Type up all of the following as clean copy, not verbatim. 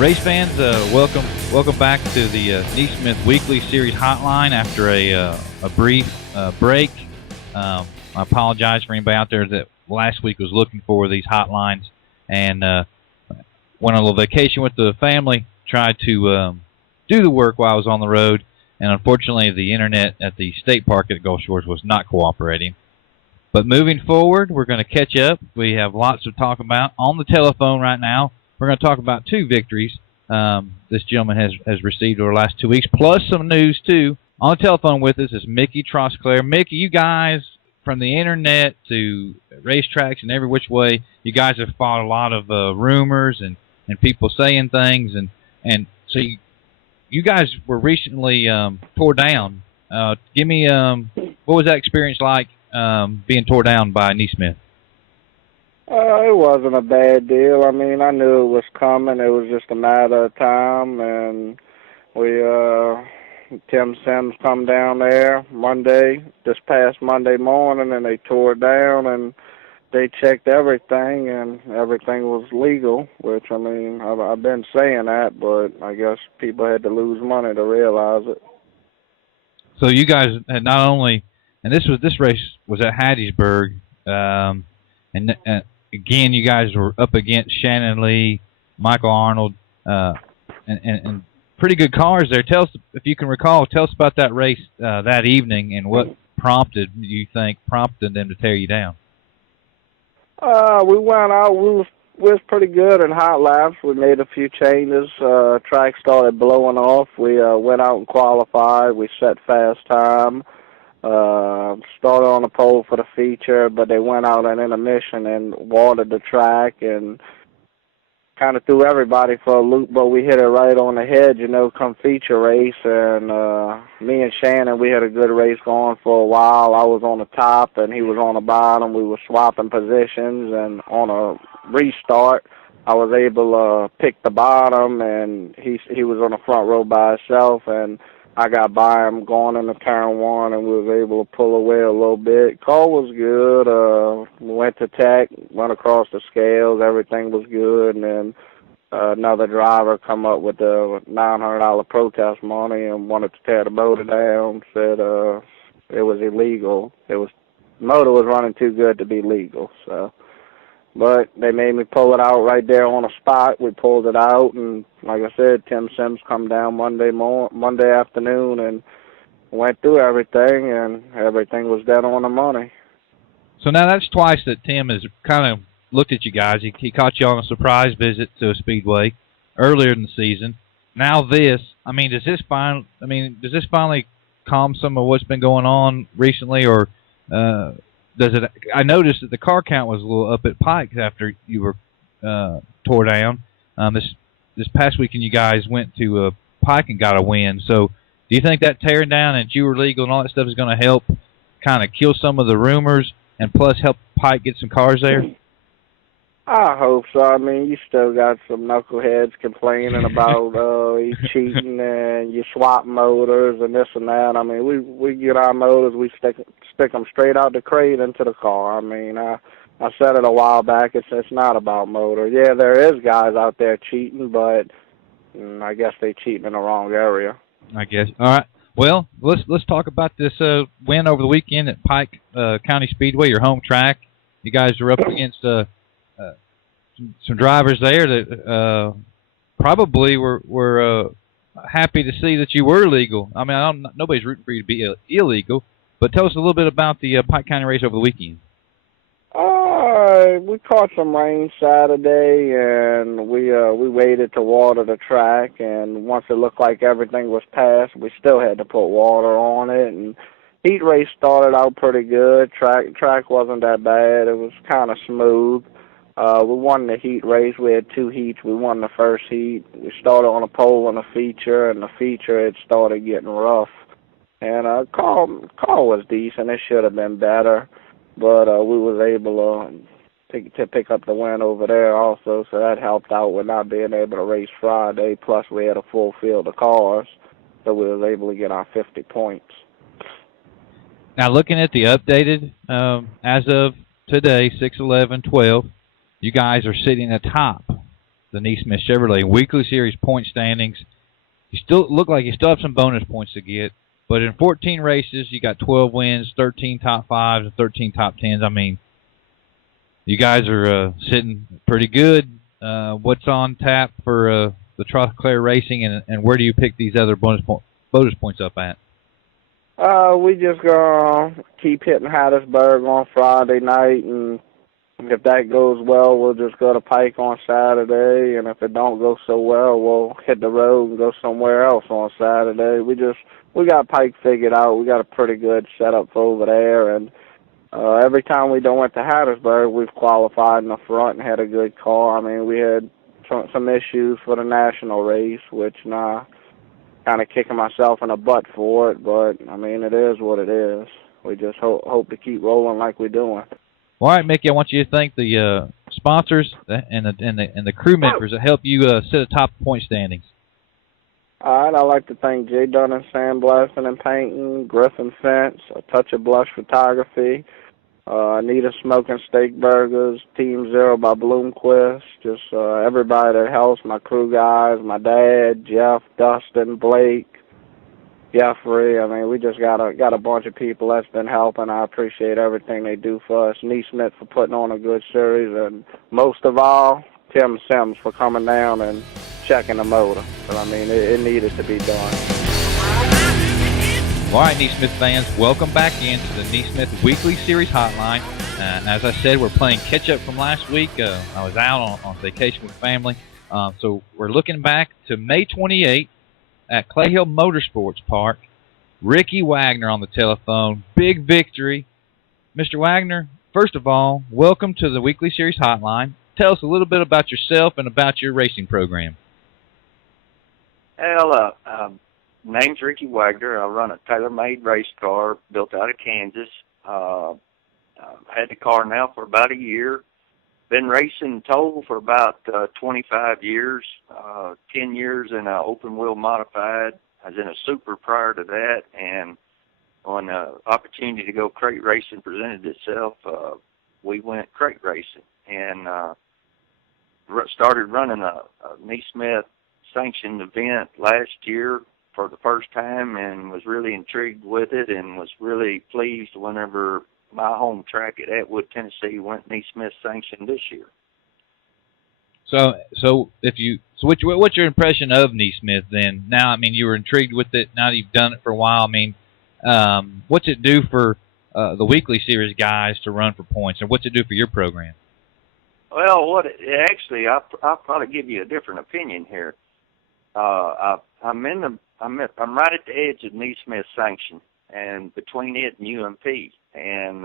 Race fans, welcome back to the NeSmith Weekly Series Hotline after a brief break. I apologize for anybody out there that last week was looking for these hotlines and went on a little vacation with the family, tried to do the work while I was on the road, and unfortunately the internet at the state park at Gulf Shores was not cooperating. But moving forward, we're going to catch up. We have lots to talk about. On the telephone right now, we're going to talk about two victories this gentleman has received over the last 2 weeks, plus some news, too. On the telephone with us is Mickey Trosclair. Mickey, you guys, from the internet to racetracks and every which way, you guys have fought a lot of rumors and people saying things. And so you guys were recently tore down. Give me, what was that experience like being tore down by NeSmith? It wasn't a bad deal. I mean, I knew it was coming. It was just a matter of time, and Tim Sims come down there this past Monday morning, and they tore it down, and they checked everything, and everything was legal, which, I mean, I've been saying that, but I guess people had to lose money to realize it. So you guys had not only, and this race was at Hattiesburg, and again, you guys were up against Shannon Lee, Michael Arnold, and pretty good cars there. Tell us, if you can recall, tell us about that race that evening and what prompted them to tear you down. We went out. We was pretty good in hot laps. We made a few changes. Track started blowing off. We went out and qualified. We set fast time. Started on the pole for the feature, but they went out at intermission and watered the track and kind of threw everybody for a loop, but we hit it right on the head, come feature race. And me and Shannon, we had a good race going for a while. I was on the top and he was on the bottom. We were swapping positions, and on a restart, I was able to pick the bottom, and he was on the front row by himself, and I got by him going into turn one, and we was able to pull away a little bit. Car was good. We went to tech, went across the scales. Everything was good. And then another driver come up with the $900 protest money and wanted to tear the motor down, said it was illegal. Motor was running too good to be legal. So, but they made me pull it out right there on the spot. We pulled it out, and like I said, Tim Sims come down Monday afternoon and went through everything, and everything was dead on the money. So now that's twice that Tim has kind of looked at you guys. He caught you on a surprise visit to a speedway earlier in the season. Now this, I mean, does this finally calm some of what's been going on recently, or does it? I noticed that the car count was a little up at Pike after you were tore down. This past weekend, you guys went to Pike and got a win. So, do you think that tearing down and you were legal and all that stuff is going to help kind of kill some of the rumors and plus help Pike get some cars there? I hope so. I mean, you still got some knuckleheads complaining about you cheating and you swap motors and this and that. I mean, we get our motors, we stick them straight out the crate into the car. I mean, I said it a while back. It's not about motor. Yeah, there is guys out there cheating, but I guess they cheating in the wrong area. I guess. All right. Well, let's talk about this win over the weekend at Pike County Speedway, your home track. You guys are up against some drivers there that probably were happy to see that you were legal. I mean, nobody's rooting for you to be illegal, but tell us a little bit about the Pike County race over the weekend. We caught some rain Saturday, and we waited to water the track, and once it looked like everything was passed, we still had to put water on it. And heat race started out pretty good. Track wasn't that bad. It was kind of smooth. We won the heat race. We had 2 heats. We won the first heat. We started on a pole in the feature, and the feature, it started getting rough. And car was decent. It should have been better, but we was able to pick up the win over there also, so that helped out with not being able to race Friday. Plus, we had a full field of cars, so we was able to get our 50 points. Now, looking at the updated, as of today, 6/11/12, you guys are sitting atop the NeSmith Chevrolet Weekly Series point standings. You still look like you still have some bonus points to get, but in 14 races, you got 12 wins, 13 top fives, and 13 top tens. I mean, you guys are sitting pretty good. What's on tap for the Trotclair Racing, and where do you pick these other bonus points up at? We just gonna keep hitting Hattiesburg on Friday night, and if that goes well, we'll just go to Pike on Saturday, and if it don't go so well, we'll hit the road and go somewhere else on Saturday. We got Pike figured out. We got a pretty good setup for over there, and every time we went to Hattiesburg, we've qualified in the front and had a good car. I mean, we had some issues for the national race, which kind of kicking myself in the butt for it, but I mean, it is what it is. We just hope to keep rolling like we're doing. All right, Mickey, I want you to thank the sponsors and the crew members that help you sit atop the point standings. All right, I'd like to thank J. Dunn and Sandblasting and Painting, Griffin Fence, A Touch of Blush Photography, Anita Smoking Steak Burgers, Team Zero by Bloomquist, just everybody that helps, my crew guys, my dad, Jeff, Dustin, Blake, Jeffrey. I mean, we just got a bunch of people that's been helping. I appreciate everything they do for us. NeSmith for putting on a good series, and most of all, Tim Sims for coming down and checking the motor. But I mean, it needed to be done. All right, NeSmith fans, welcome back into the NeSmith Weekly Series Hotline. As I said, we're playing catch-up from last week. I was out on vacation with family, so we're looking back to May 28th at Clay Hill Motorsports Park. Ricky Wagner on the telephone. Big victory. Mr. Wagner, first of all, welcome to the Weekly Series Hotline. Tell us a little bit about yourself and about your racing program. Well, name's Ricky Wagner. I run a tailor-made race car built out of Kansas. Had the car now for about a year. Been racing total for about 25 years, 10 years in an open-wheel modified. I was in a super prior to that, and when the opportunity to go crate racing presented itself, we went crate racing and started running a NeSmith sanctioned event last year for the first time, and was really intrigued with it, and was really pleased whenever my home track at Atwood, Tennessee went NeSmith sanctioned this year. So what's your impression of NeSmith then? Now, I mean, you were intrigued with it. Now that you've done it for a while, I mean, what's it do for the Weekly Series guys to run for points, and what's it do for your program? Well, I'll probably give you a different opinion here. I'm right at the edge of NeSmith sanction, and between it and UMP, and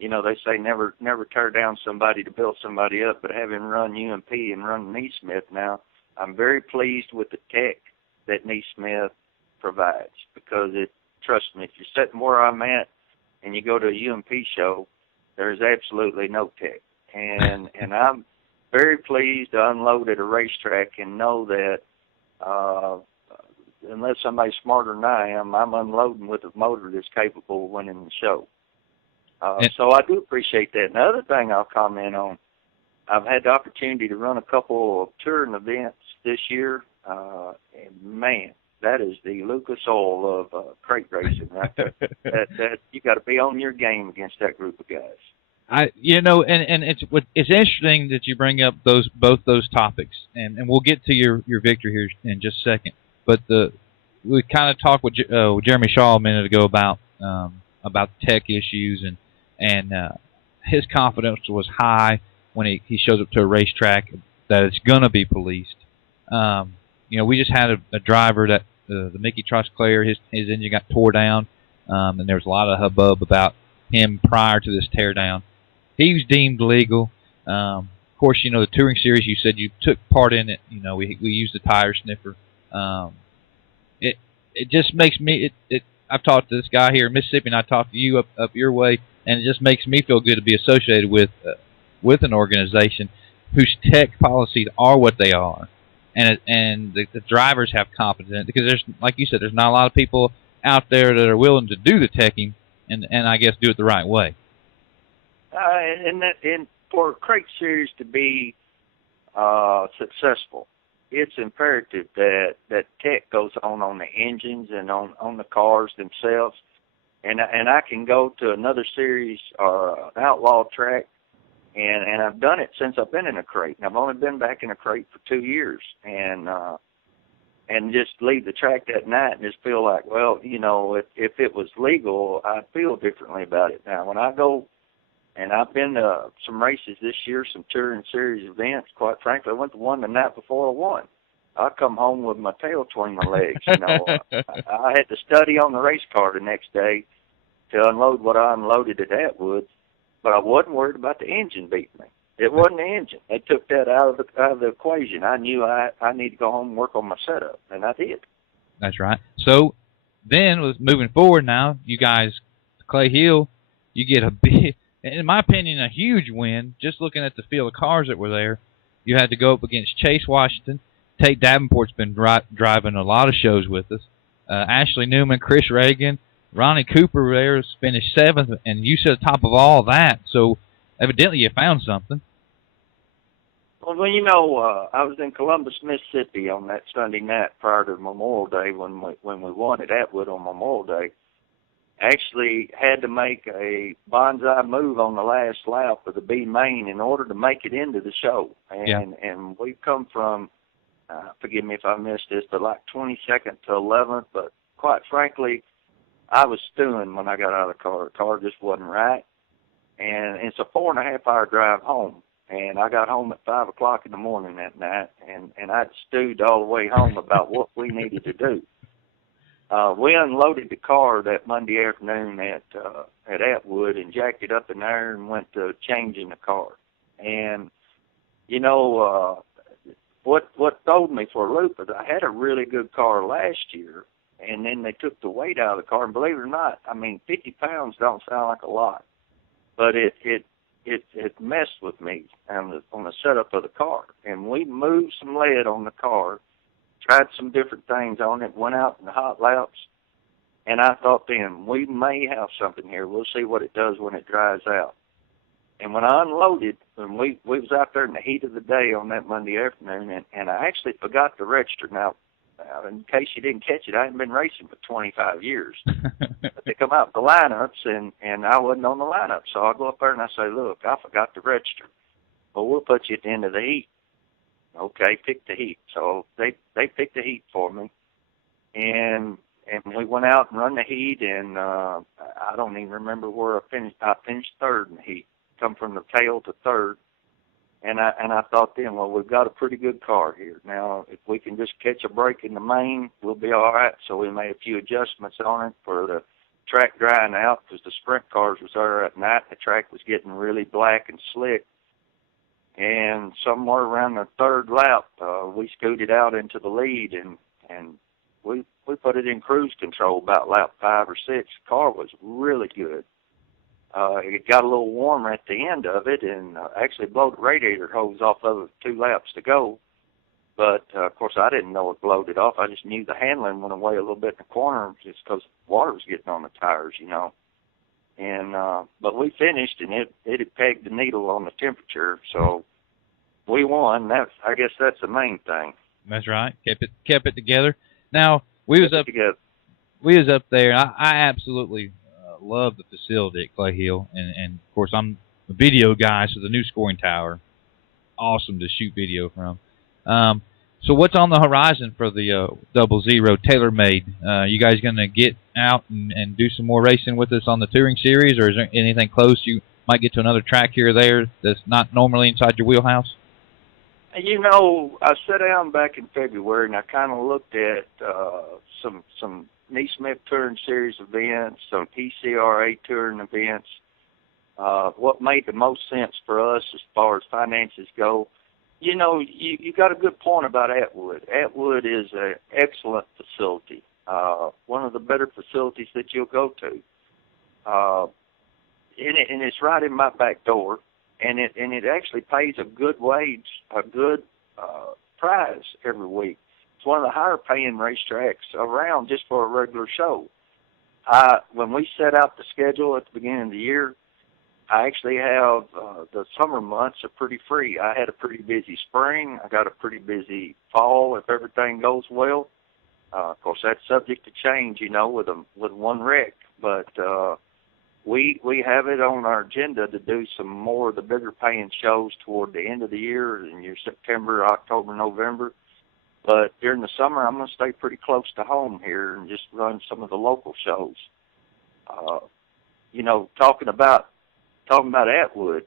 they say never tear down somebody to build somebody up, but having run UMP and run NeSmith now, I'm very pleased with the tech that NeSmith provides, because trust me, if you're sitting where I'm at and you go to a UMP show, there's absolutely no tech, and I'm very pleased to unload at a racetrack and know that unless somebody's smarter than I am, I'm unloading with a motor that's capable of winning the show. So I do appreciate that. And the other thing I'll comment on, I've had the opportunity to run a couple of touring events this year, and man, that is the Lucas Oil of crate racing right there. that you got to be on your game against that group of guys. And it's interesting that you bring up both those topics, and we'll get to your victory here in just a second. But we kind of talked with Jeremy Shaw a minute ago about tech issues, and his confidence was high when he shows up to a racetrack that it's going to be policed. We just had a driver that the Mickey Trotclair, his engine got tore down, and there was a lot of hubbub about him prior to this teardown. He was deemed legal. Of course, the touring series, you said you took part in it. We used the tire sniffer. It just makes me. I've talked to this guy here in Mississippi, and I talked to you up your way, and it just makes me feel good to be associated with an organization whose tech policies are what they are, and the drivers have confidence in it, because there's, like you said, there's not a lot of people out there that are willing to do the teching, and I guess do it the right way. And for a crate series to be successful, it's imperative that tech goes on the engines and on the cars themselves. And I can go to another series or an outlaw track, and I've done it since I've been in a crate. And I've only been back in a crate for 2 years, and just leave the track that night and just feel like, well, you know, if it was legal, I'd feel differently about it. Now, when I go, and I've been to some races this year, some touring series events, quite frankly, I went to one the night before I won. I come home with my tail between my legs, you know. I had to study on the race car the next day to unload what I unloaded at Atwood, but I wasn't worried about the engine beating me. It wasn't the engine. They took that out of the equation. I knew I need to go home and work on my setup, and I did. That's right. So then, with moving forward now, you guys, Clay Hill, you get a big, in my opinion, a huge win. Just looking at the field of cars that were there, you had to go up against Chase Washington. Tate Davenport's been driving a lot of shows with us. Ashley Newman, Chris Reagan, Ronnie Cooper there finished 7th, and you sit top of all that. So evidently you found something. Well, you know, I was in Columbus, Mississippi on that Sunday night prior to Memorial Day when we won at Atwood on Memorial Day. Actually had to make a bonsai move on the last lap of the B main in order to make it into the show. And we've come from, forgive me if I missed this, but like 22nd to 11th. But quite frankly, I was stewing when I got out of the car. The car just wasn't right. And it's a 4.5-hour drive home. And I got home at 5 o'clock in the morning that night, and I'd stewed all the way home about what we needed to do. We unloaded the car that Monday afternoon at Atwood and jacked it up in there and went to changing the car. And, you know, what throwed me for a loop is I had a really good car last year, and then they took the weight out of the car. And believe it or not, I mean, 50 pounds don't sound like a lot, but it messed with me on the setup of the car. And we moved some lead on the car, tried some different things on it, went out in the hot laps, and I thought then, we may have something here. We'll see what it does when it dries out. And when I unloaded, and we was out there in the heat of the day on that Monday afternoon, and I actually forgot to register. Now, in case you didn't catch it, I hadn't been racing for 25 years. But they come out with the lineups, and I wasn't on the lineup. So I go up there and I say, look, I forgot to register. Well, we'll put you at the end of the heat. Okay, pick the heat. So they picked the heat for me. And we went out and run the heat, and I don't even remember where I finished. I finished 3rd in the heat, come from the tail to 3rd. And I thought then, well, we've got a pretty good car here. Now, if we can just catch a break in the main, we'll be all right. So we made a few adjustments on it for the track drying out because the sprint cars was there at night. The track was getting really black and slick. And somewhere around the 3rd lap, we scooted out into the lead, and we put it in cruise control about lap 5 or 6. The car was really good. It got a little warmer at the end of it, and actually blew the radiator hose off of it 2 laps to go. But, of course, I didn't know it blowed it off. I just knew the handling went away a little bit in the corner just because water was getting on the tires, you know. And but we finished, and it had pegged the needle on the temperature, so we won. I guess that's the main thing. That's right. Kept it together. Now, we was up there. I absolutely love the facility at Clay Hill, and of course I'm a video guy, so the new scoring tower, awesome to shoot video from. So what's on the horizon for the 00 TaylorMade? You guys going to get out and do some more racing with us on the touring series, or is there anything close? You might get to another track here or there that's not normally inside your wheelhouse? You know, I sat down back in February and I kind of looked at some NeSmith Touring Series events, some PCRA touring events, what made the most sense for us as far as finances go. You know, you got a good point about Atwood. Atwood is an excellent facility, one of the better facilities that you'll go to. And it's right in my back door, and it actually pays a good wage, a good prize every week. It's one of the higher paying racetracks around just for a regular show. When we set out the schedule at the beginning of the year, I actually have the summer months are pretty free. I had a pretty busy spring. I got a pretty busy fall if everything goes well. Of course, that's subject to change, with one wreck. But we have it on our agenda to do some more of the bigger paying shows toward the end of the year in your September, October, November. But during the summer, I'm going to stay pretty close to home here and just run some of the local shows. Talking about Atwood,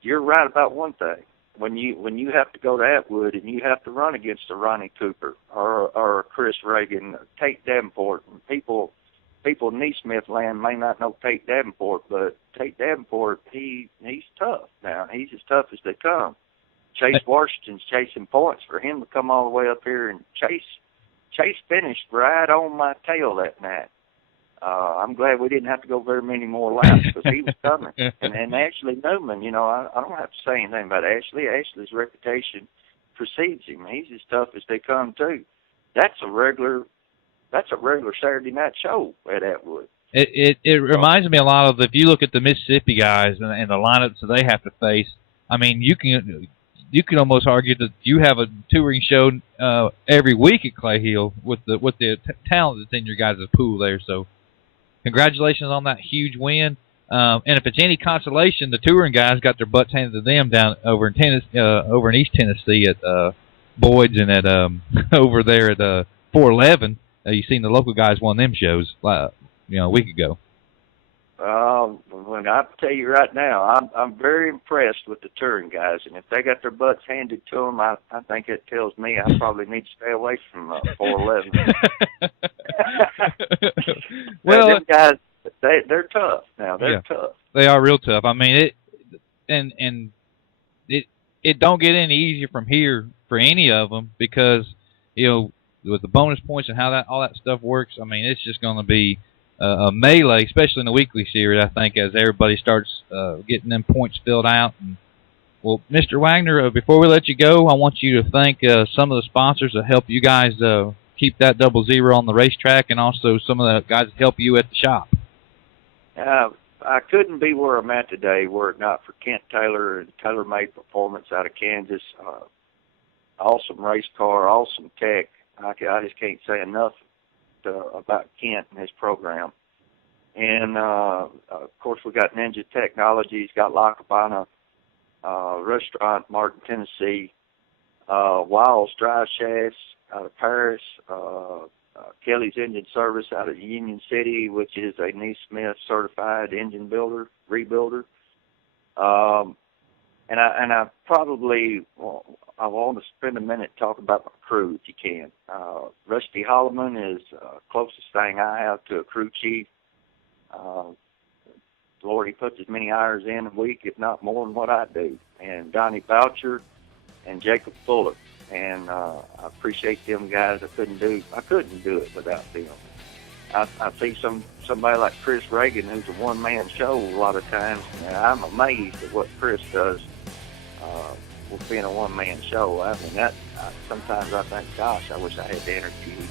you're right about one thing. When you have to go to Atwood and you have to run against a Ronnie Cooper or a Chris Reagan, Tate Davenport, and people in NeSmith land may not know Tate Davenport, but Tate Davenport, he's tough now. He's as tough as they come. Chase Washington's chasing points. For him to come all the way up here and Chase finished right on my tail that night. I'm glad we didn't have to go very many more laps because he was coming. And Ashley Newman, I don't have to say anything about Ashley. Ashley's reputation precedes him. He's as tough as they come too. That's a regular Saturday night show at Atwood. It reminds me a lot of, if you look at the Mississippi guys and the lineups that they have to face. I mean, you can almost argue that you have a touring show every week at Clay Hill with the talent that's in your guys' pool there. So, congratulations on that huge win. And if it's any consolation, the touring guys got their butts handed to them down over in East Tennessee at Boyd's and at over there at 411. You seen the local guys won them shows a week ago. When I tell you right now, I'm very impressed with the touring guys, and if they got their butts handed to them, I think it tells me I probably need to stay away from 411. Well, them guys, they're tough. Now they're tough. They are real tough. I mean, it don't get any easier from here for any of them because with the bonus points and how all that stuff works. I mean, it's just going to be a melee, especially in the weekly series, I think, as everybody starts getting them points filled out. And, well, Mr. Wagner, before we let you go, I want you to thank some of the sponsors that help you guys keep that 00 on the racetrack, and also some of the guys that help you at the shop. I couldn't be where I'm at today were it not for Kent Taylor and Taylor Made Performance out of Kansas. Awesome race car, awesome tech. I just can't say enough about Kent and his program. And, of course, we got Ninja Technologies, got La Cabana Restaurant, Martin, Tennessee, Wiles Drive Shafts out of Paris, Kelly's Engine Service out of Union City, which is a NeSmith certified engine rebuilder. And I probably, I want to spend a minute talking about my crew, if you can. Rusty Holloman is closest thing I have to a crew chief. Lord, he puts as many hours in a week, if not more than what I do. And Donnie Boucher and Jacob Fuller. And I appreciate them guys. I couldn't do it without them. I see somebody like Chris Reagan, who's a one-man show a lot of times, and I'm amazed at what Chris does with being a one-man show. I mean, sometimes I think, gosh, I wish I had the energy